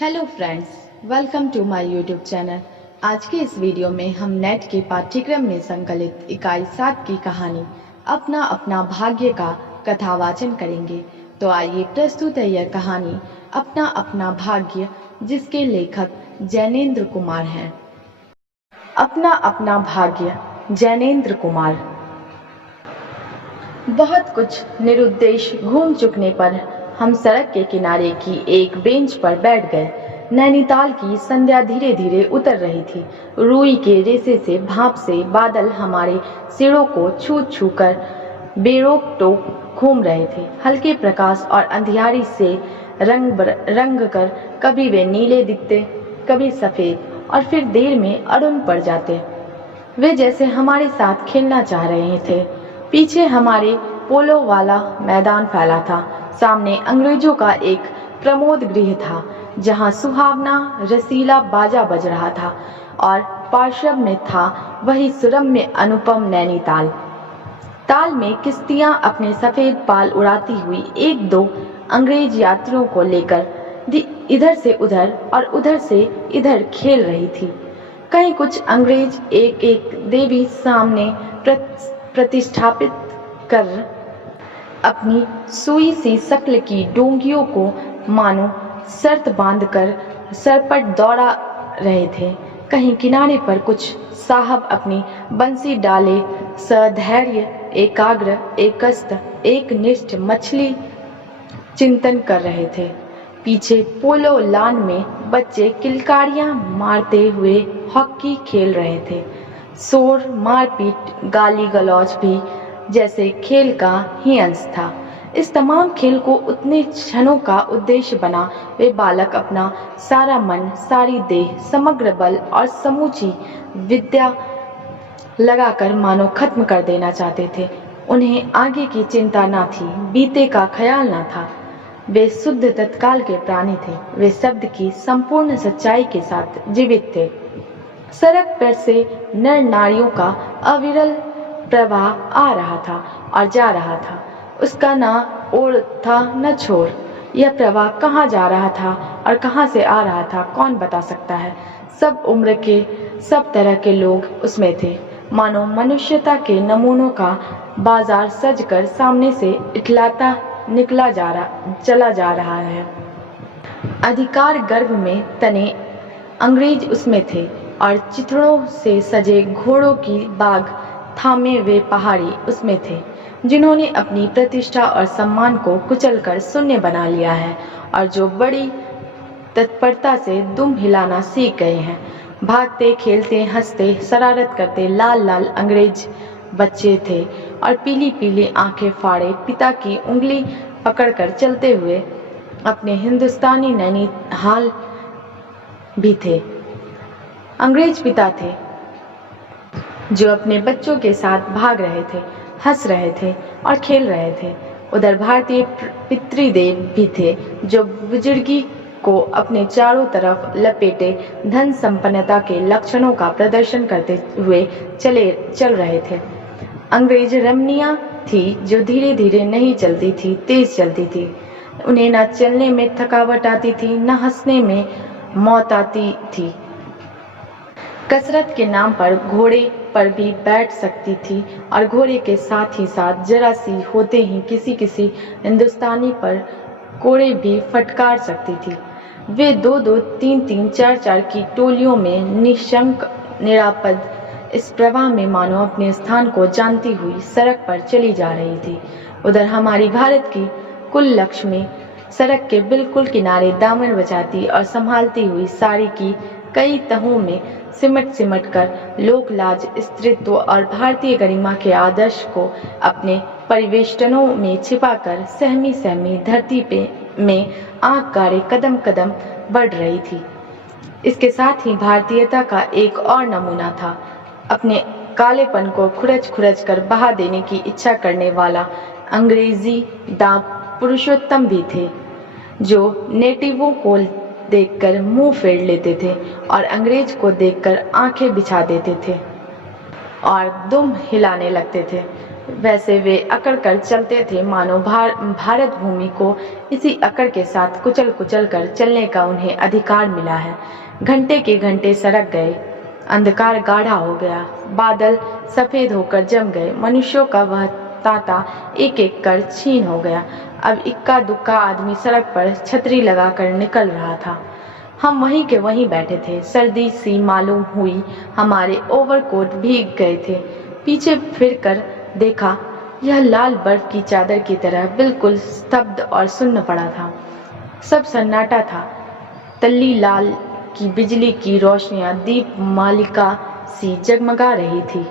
Hello friends, welcome to my YouTube channel. आज के इस वीडियो में हम नेट के पाठ्यक्रम में संकलित इकाई 7 की कहानी अपना अपना भाग्य का कथावाचन करेंगे। तो आइए प्रस्तुत है यह कहानी अपना अपना भाग्य, जिसके लेखक जैनेन्द्र कुमार हैं। अपना अपना भाग्य, जैनेन्द्र कुमार। बहुत कुछ निरुद्देश घूम चुकने पर हम सड़क के किनारे की एक बेंच पर बैठ गए। नैनीताल की संध्या धीरे धीरे उतर रही थी। रुई के रेसे से भाप से बादल हमारे सिरों को छू छू कर बेरोक टोक घूम रहे थे। हल्के प्रकाश और अंधियारी से रंग कर कभी वे नीले दिखते, कभी सफेद, और फिर देर में अरुण पड़ जाते। वे जैसे हमारे साथ खेलना चाह रहे थे। पीछे हमारे पोलो वाला मैदान फैला था। सामने अंग्रेजों का एक प्रमोद गृह था, जहां सुहावना रसीला बाजा बज रहा था, और पार्श्व में था वही सुरम्य अनुपम नैनीताल। ताल में किश्तियां अपने सफेद पाल उड़ाती हुई एक दो अंग्रेज यात्रियों को लेकर इधर से उधर और उधर से इधर खेल रही थी। कहीं कुछ अंग्रेज एक एक देवी सामने प्रतिष्ठापित कर अपनी सुई सी शक्ल की डोंगियों को मानो शर्त बांधकर सरपट दौड़ा रहे थे। कहीं किनारे पर कुछ साहब अपनी बंसी डाले सधैर्य, एकाग्र, एकस्त, एकनिष्ठ मछली चिंतन कर रहे थे। पीछे पोलो लान में बच्चे किलकारियां मारते हुए हॉकी खेल रहे थे। शोर, मारपीट, गाली गलौज भी जैसे खेल का ही अंश था। इस तमाम खेल को उतने क्षणों का उद्देश्य बना वे बालक अपना सारा मन, सारी देह, समग्र बल और समूची विद्या लगाकर मानो खत्म कर देना चाहते थे। उन्हें आगे की चिंता न थी, बीते का ख्याल न था। वे शुद्ध तत्काल के प्राणी थे। वे शब्द की संपूर्ण सच्चाई के साथ जीवित थे। सड़क पर से नर नारियों का अविरल प्रवाह आ रहा था और जा रहा था। उसका न ओर था न छोर। यह प्रवाह कहाँ जा रहा था और कहाँ से आ रहा था, कौन बता सकता है। सब उम्र के, सब तरह के लोग उसमें थे। मानो मनुष्यता के नमूनों का बाजार सजकर सामने से इठलाता चला जा रहा है। अधिकार गर्भ में तने अंग्रेज उसमें थे, और चिथड़ों से सजे घोड़ों की बाग थामे वे पहाड़ी उसमें थे, जिन्होंने अपनी प्रतिष्ठा और सम्मान को कुचलकर शून्य बना लिया है, और जो बड़ी तत्परता से दुम हिलाना सीख गए हैं। भागते, खेलते, हंसते, शरारत करते लाल लाल अंग्रेज बच्चे थे, और पीली पीली आंखें फाड़े पिता की उंगली पकड़कर चलते हुए अपने हिंदुस्तानी नैनीहाल भी थे। अंग्रेज पिता थे जो अपने बच्चों के साथ भाग रहे थे, हंस रहे थे और खेल रहे थे। उधर भारतीय पितृदेव भी थे, जो बुजुर्गी को अपने चारों तरफ लपेटे धन संपन्नता के लक्षणों का प्रदर्शन करते हुए चल रहे थे। अंग्रेज रमणियां थी, जो धीरे धीरे नहीं चलती थी, तेज चलती थी। उन्हें न चलने में थकावट आती थी, न हंसने में मौत आती थी। कसरत के नाम पर घोड़े पर भी बैठ सकती थी, और घोड़े के साथ ही साथ जरा सी होते ही किसी किसी हिंदुस्तानी पर कोड़े भी फटकार सकती थी। वे दो दो, तीन तीन, चार चार की टोलियों में निशंक निरापद इस प्रवाह में मानो अपने स्थान को जानती हुई सड़क पर चली जा रही थी। उधर हमारी भारत की कुल लक्ष्मी सड़क के बिल्कुल किनारे दामन बचाती और संभालती हुई साड़ी की कई तहों में सिमट कर लोक लाज, स्त्रीत्व और भारतीय गरिमा के आदर्श को अपने परिवेष्टनों में छिपाकर सहमी सहमी धरती पे में आंख गाड़े कदम कदम बढ़ रही थी। इसके साथ ही भारतीयता का एक और नमूना था। अपने कालेपन को खुरच कर बहा देने की इच्छा करने वाला अंग्रेजी दांत पुरुषोत्तम भी थे, जो नेटिवों को देखकर मुंह फेर लेते थे और अंग्रेज को देखकर आंखें बिछा देते थे और दुम हिलाने लगते थे। वैसे वे अकड़ कर चलते थे, मानो भारत भूमि को इसी अकड़ के साथ कुचल कुचल कर चलने का उन्हें अधिकार मिला है। घंटे के घंटे सरक गए, अंधकार गाढ़ा हो गया, बादल सफेद होकर जम गए, मनुष्यों का वह तांता एक एक कर छीन हो गया। अब इक्का दुक्का आदमी सड़क पर छतरी लगाकर निकल रहा था। हम वहीं के वहीं बैठे थे। सर्दी सी मालूम हुई, हमारे ओवरकोट भीग गए थे। पीछे फिरकर देखा, यह लाल बर्फ की चादर की तरह बिल्कुल स्तब्ध और सुन्न पड़ा था। सब सन्नाटा था। तल्ली लाल की बिजली की रोशनियां दीप मालिका सी जगमगा रही थी।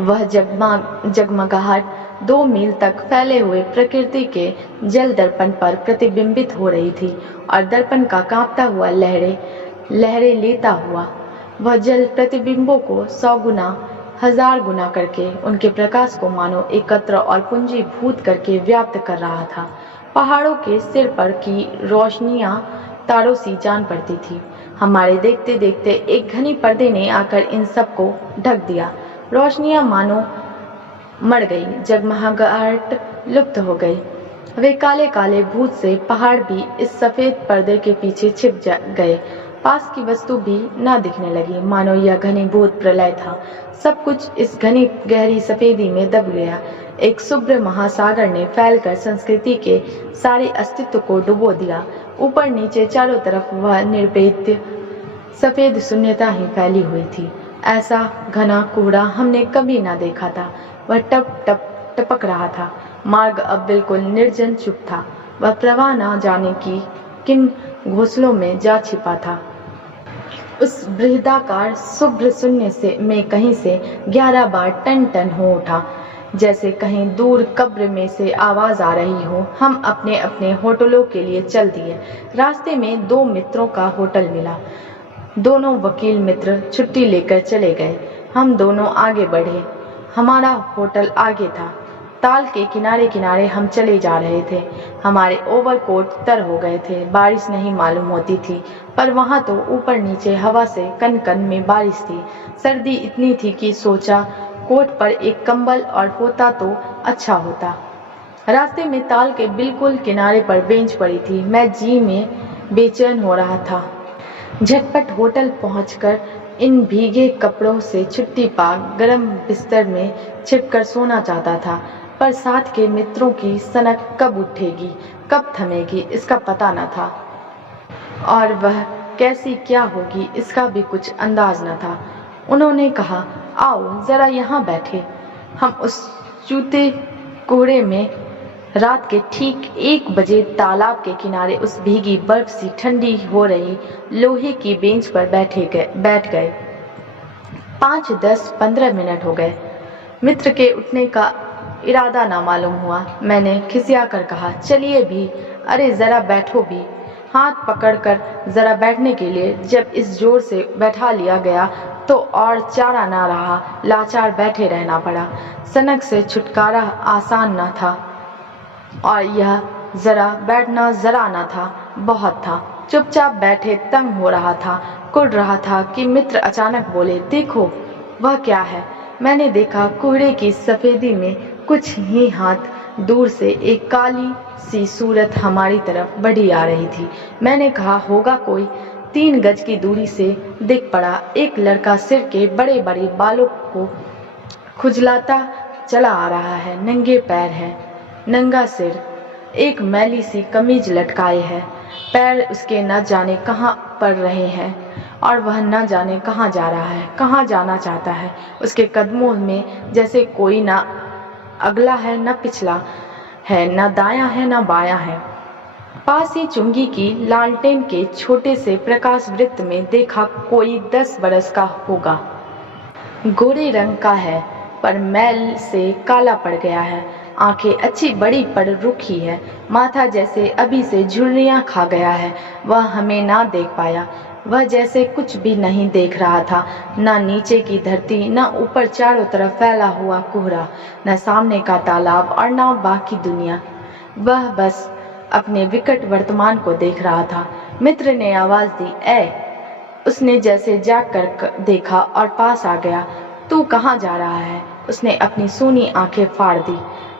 वह जगमगाहट 2 मील तक फैले हुए प्रकृति के जल दर्पण पर प्रतिबिंबित हो रही थी और दर्पण का कांपता हुआ लहरें लेता हुआ वह जल प्रतिबिंबों को 100 गुना 1000 गुना करके उनके प्रकाश को मानो एकत्र और पूंजीभूत करके व्याप्त कर रहा था। पहाड़ों के सिर पर की रोशनियां तारों सी जान पड़ती थी। हमारे देखते देखते एक घनी पर्दे ने आकर इन सब को ढक दिया। रोशनियां मानो मर गई, जगमगाहट लुप्त हो गई। वे काले काले भूत से पहाड़ भी इस सफेद पर्दे के पीछे छिप गए। पास की वस्तु भी न दिखने लगी, मानो यह घनीभूत प्रलय था। सब कुछ इस घनी गहरी सफेदी में दब गया। एक शुभ्र महासागर ने फैलकर संस्कृति के सारे अस्तित्व को डुबो दिया। ऊपर नीचे चारों तरफ वह निर्भेद सफेद शून्यता ही फैली हुई थी। ऐसा घना कूड़ा हमने कभी ना देखा था। वह टप टप टपक रहा था। मार्ग अब बिल्कुल निर्जन चुप था। वह प्रवाह न जाने की किन घोंसलों में जा छिपा था। उस बृहदाकार शुभ्र शून्य में कहीं से 11 बार टन टन हो उठा, जैसे कहीं दूर कब्र में से आवाज आ रही हो। हम अपने अपने होटलों के लिए चल दिए। रास्ते में 2 मित्रों का होटल मिला। दोनों वकील मित्र छुट्टी लेकर चले गए। हम दोनों आगे बढ़े। हमारा होटल आगे था। ताल के किनारे किनारे हम चले जा रहे थे। हमारे ओवरकोट तर हो गए थे। बारिश नहीं मालूम होती थी, पर वहां तो ऊपर नीचे हवा से कन कन में बारिश थी। सर्दी इतनी थी कि सोचा कोट पर एक कंबल और होता तो अच्छा होता। रास्ते में ताल के बिल्कुल किनारे पर बेंच पड़ी थी। मैं जी में बेचैन हो रहा था। झटपट होटल पहुंचकर इन भीगे कपड़ों से छुट्टी पा गरम बिस्तर में छिपकर सोना चाहता था, पर साथ के मित्रों की सनक कब उठेगी, कब थमेगी, इसका पता न था, और वह कैसी क्या होगी इसका भी कुछ अंदाज न था। उन्होंने कहा, आओ जरा यहाँ बैठे। हम उस चूते कोहरे में रात के ठीक 1 बजे तालाब के किनारे उस भीगी बर्फ सी ठंडी हो रही लोहे की बेंच पर बैठ गए। 5, 10, 15 मिनट हो गए। मित्र के उठने का इरादा ना मालूम हुआ। मैंने खिसिया कर कहा, चलिए भी, अरे जरा बैठो भी। हाथ पकड़कर जरा बैठने के लिए जब इस जोर से बैठा लिया गया तो और चारा ना रहा, लाचार बैठे रहना पड़ा। सनक से छुटकारा आसान न था, और यह जरा बैठना जरा न था, बहुत था। चुपचाप बैठे तंग हो रहा था, कुढ़ रहा था कि मित्र अचानक बोले, देखो वह क्या है। मैंने देखा, कोहरे की सफेदी में कुछ ही हाथ दूर से एक काली सी सूरत हमारी तरफ बढ़ी आ रही थी। मैंने कहा, होगा कोई। 3 गज की दूरी से दिख पड़ा एक लड़का सिर के बड़े बड़े बालों को खुजलाता चला आ रहा है। नंगे पैर है, नंगा सिर, एक मैली सी कमीज लटकाए है। पैर उसके न जाने कहाँ पड़ रहे हैं, और वह न जाने कहाँ जा रहा है, कहाँ जाना चाहता है। उसके कदमों में जैसे कोई न अगला है न पिछला है, न दायां है न बायां है। पास ही चुंगी की लालटेन के छोटे से प्रकाश वृत्त में देखा, कोई 10 बरस का होगा। गोरे रंग का है, पर मैल से काला पड़ गया है। आंखें अच्छी बड़ी पर रुखी है। माथा जैसे अभी से झुर्रियां खा गया है। वह हमें ना देख पाया। वह जैसे कुछ भी नहीं देख रहा था, न नीचे की धरती, न ऊपर चारों तरफ फैला हुआ कोहरा, न सामने का तालाब और न बाकी दुनिया। वह बस अपने विकट वर्तमान को देख रहा था। मित्र ने आवाज दी, ऐ। उसने जैसे जाग कर देखा और पास आ गया। तू कहाँ जा रहा है? उसने अपनी सूनी आंखें फाड़ दी।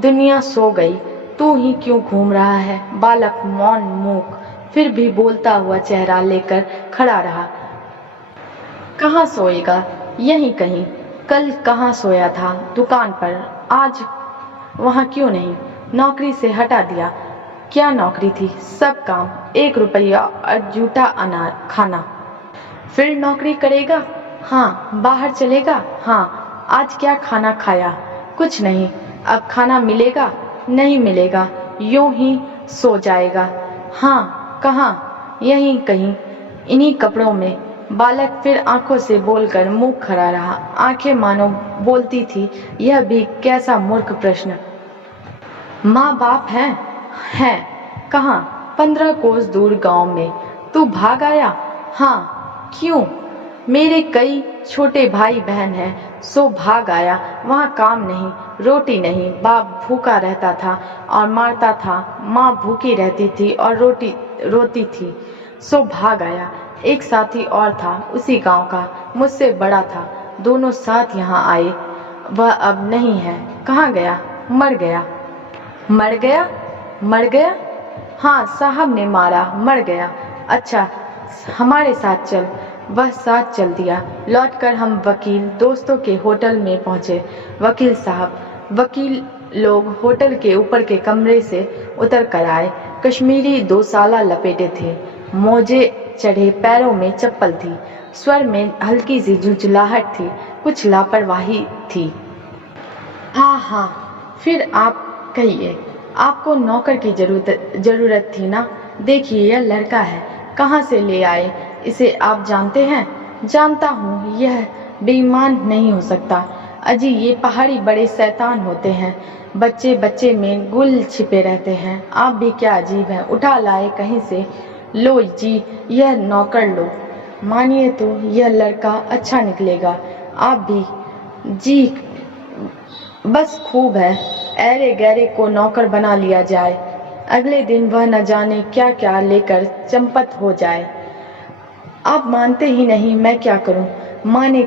दुनिया सो गई, तू ही क्यों घूम रहा है? बालक मौन मूक फिर भी बोलता हुआ चेहरा लेकर खड़ा रहा। कहाँ सोएगा? यहीं कहीं। कल कहाँ सोया था? दुकान पर। आज वहाँ क्यों नहीं? नौकरी से हटा दिया। क्या नौकरी थी? सब काम, 1 रुपया और जूठा अनार खाना। फिर नौकरी करेगा? हाँ। बाहर चलेगा? हाँ। आज क्या खाना खाया? कुछ नहीं। अब खाना मिलेगा? नहीं मिलेगा। यूं ही सो जाएगा। हाँ। कहाँ? यहीं कहीं, इन्हीं कपड़ों में। बालक फिर आंखों से बोलकर मुंह खड़ा रहा। आंखें मानो बोलती थी, यह भी कैसा मूर्ख प्रश्न। माँ बाप हैं? हैं। कहाँ? 15 कोस दूर गांव में। तू भाग आया? हाँ। क्यों? मेरे कई छोटे भाई बहन हैं, सो भाग आया। वहाँ काम नहीं, रोटी नहीं। बाप भूखा रहता था और मारता था, माँ भूखी रहती थी और रोती थी, सो भाग आया। एक साथी और था उसी गांव का, मुझसे बड़ा था। दोनों साथ यहाँ आए। वह अब नहीं है। कहाँ गया? मर गया। मर गया? मर गया? हाँ, साहब ने मारा, मर गया। अच्छा, हमारे साथ चल। वह साथ चल दिया। लौटकर हम वकील दोस्तों के होटल में पहुंचे। वकील लोग होटल के ऊपर के कमरे से उतर कर आए। कश्मीरी 2 साला लपेटे थे, मोजे चढ़े, पैरों में चप्पल थी। स्वर में हल्की सी झुंझलाहट थी, कुछ लापरवाही थी। हाँ, फिर आप कहिए। आपको नौकर की जरूरत थी ना? देखिए, यह लड़का है। कहाँ से ले आए? इसे आप जानते हैं? जानता हूँ, यह बेईमान नहीं हो सकता। अजी, ये पहाड़ी बड़े शैतान होते हैं। बच्चे बच्चे में गुल छिपे रहते हैं। आप भी क्या अजीब हैं, उठा लाए कहीं से। लो जी, यह नौकर लो। मानिए तो यह लड़का अच्छा निकलेगा। आप भी? जी, बस खूब है। ऐरे गैरे को नौकर बना लिया जाए, अगले दिन वह न जाने क्या क्या लेकर चंपत हो जाए। आप मानते ही नहीं, मैं क्या करूं? माने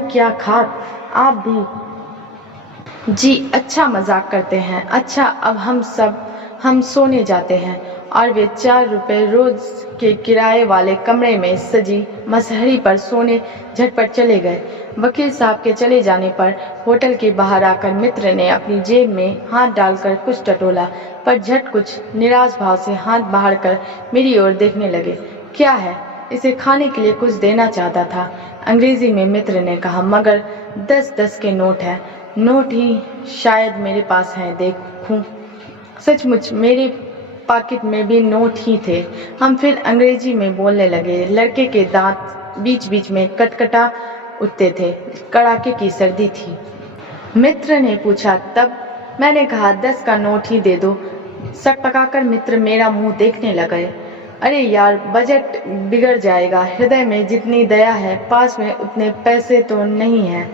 क्या खाक? आप भी? जी, अच्छा मजाक करते हैं। अच्छा, अब हम सोने जाते हैं। और वे 4 रुपए रोज के किराए वाले कमरे में सजी मसहरी पर सोने झटपट चले गए। वकील साहब के चले जाने पर होटल के बाहर आकर मित्र ने अपनी जेब में हाथ डालकर कुछ टटोला, पर झट कुछ निराश भाव से हाथ बाहर कर मेरी ओर देखने लगे। क्या है? इसे खाने के लिए कुछ देना चाहता था। अंग्रेजी में मित्र ने कहा, मगर 10-10 के नोट है। नोट ही शायद मेरे पास हैं, देखूं। सचमुच मेरे पॉकेट में भी नोट ही थे। हम फिर अंग्रेजी में बोलने लगे। लड़के के दांत बीच बीच में कटकटा उठते थे, कड़ाके की सर्दी थी। मित्र ने पूछा, तब? मैंने कहा, 10 का नोट ही दे दो। सकपकाकर मित्र मेरा मुंह देखने लगे। अरे यार, बजट बिगड़ जाएगा। हृदय में जितनी दया है, पास में उतने पैसे तो नहीं है।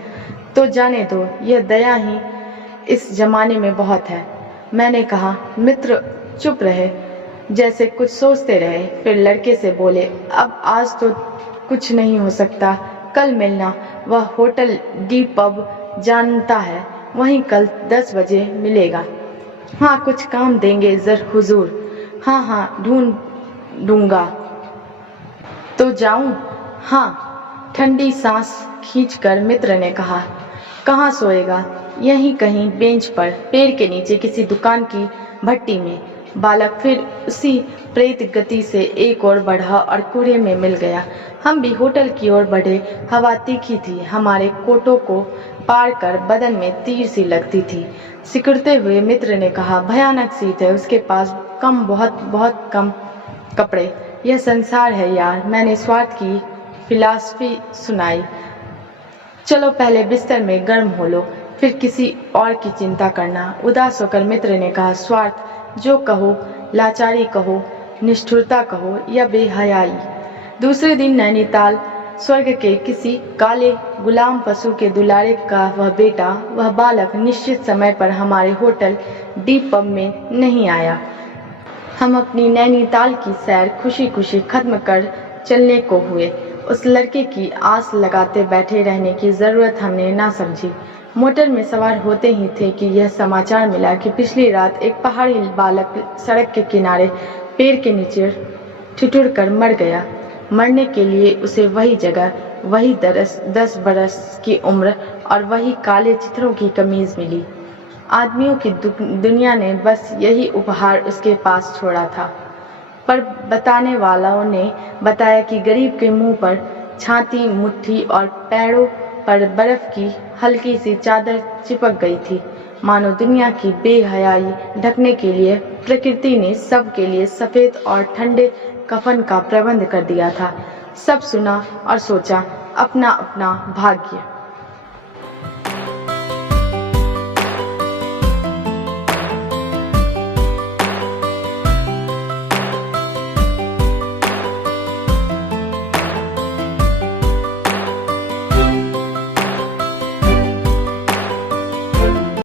तो जाने दो, यह दया ही इस जमाने में बहुत है। मैंने कहा। मित्र चुप रहे, जैसे कुछ सोचते रहे। फिर लड़के से बोले, अब आज तो कुछ नहीं हो सकता, कल मिलना। वह होटल डी पब जानता है, वहीं कल 10 बजे मिलेगा। हाँ, कुछ काम देंगे हुजूर। हाँ, ढूंढूंगा। तो जाऊं? हाँ। ठंडी सांस खींचकर मित्र ने कहा, कहाँ सोएगा? यहीं कहीं बेंच पर, पेड़ के नीचे किसी दुकान की भट्टी में। बालक फिर उसी प्रेत गति से एक ओर बढ़ा और कोहरे में मिल गया। हम भी होटल की ओर बढ़े। हवा तीखी थी, हमारे कोटों को पार कर बदन में तीर सी लगती थी। सिकुड़ते हुए मित्र ने कहा, भयानक सीट है उसके पास, बहुत कम कपड़े। यह संसार है यार। मैंने स्वार्थ की फिलॉसफी सुनाई। चलो पहले बिस्तर में गर्म हो लो, फिर किसी और की चिंता करना। उदास होकर मित्र ने कहा, स्वार्थ जो कहो, लाचारी कहो, निष्ठुरता कहो या बेहयाई। दूसरे दिन नैनीताल स्वर्ग के किसी काले गुलाम पशु के दुलारे का वह बेटा, वह बालक निश्चित समय पर हमारे होटल डी पब में नहीं आया। हम अपनी नैनीताल की सैर खुशी खुशी खत्म कर चलने को हुए। उस लड़के की आस लगाते बैठे रहने की जरूरत हमने ना समझी। मोटर में सवार होते ही थे कि यह समाचार मिला कि पिछली रात एक पहाड़ी बालक सड़क के किनारे पेड़ के नीचे ठिठुर कर मर गया। मरने के लिए उसे वही जगह, वही 10 बरस की उम्र और वही काले चित्रों की कमीज मिली। आदमियों की दुनिया ने बस यही उपहार उसके पास छोड़ा था। पर बताने वालों ने बताया कि गरीब के मुंह पर छाती, मुट्ठी और पैरों पर बर्फ की हल्की सी चादर चिपक गई थी, मानो दुनिया की बेहयाई ढकने के लिए प्रकृति ने सबके लिए सफेद और ठंडे कफन का प्रबंध कर दिया था। सब सुना और सोचा, अपना अपना भाग्य।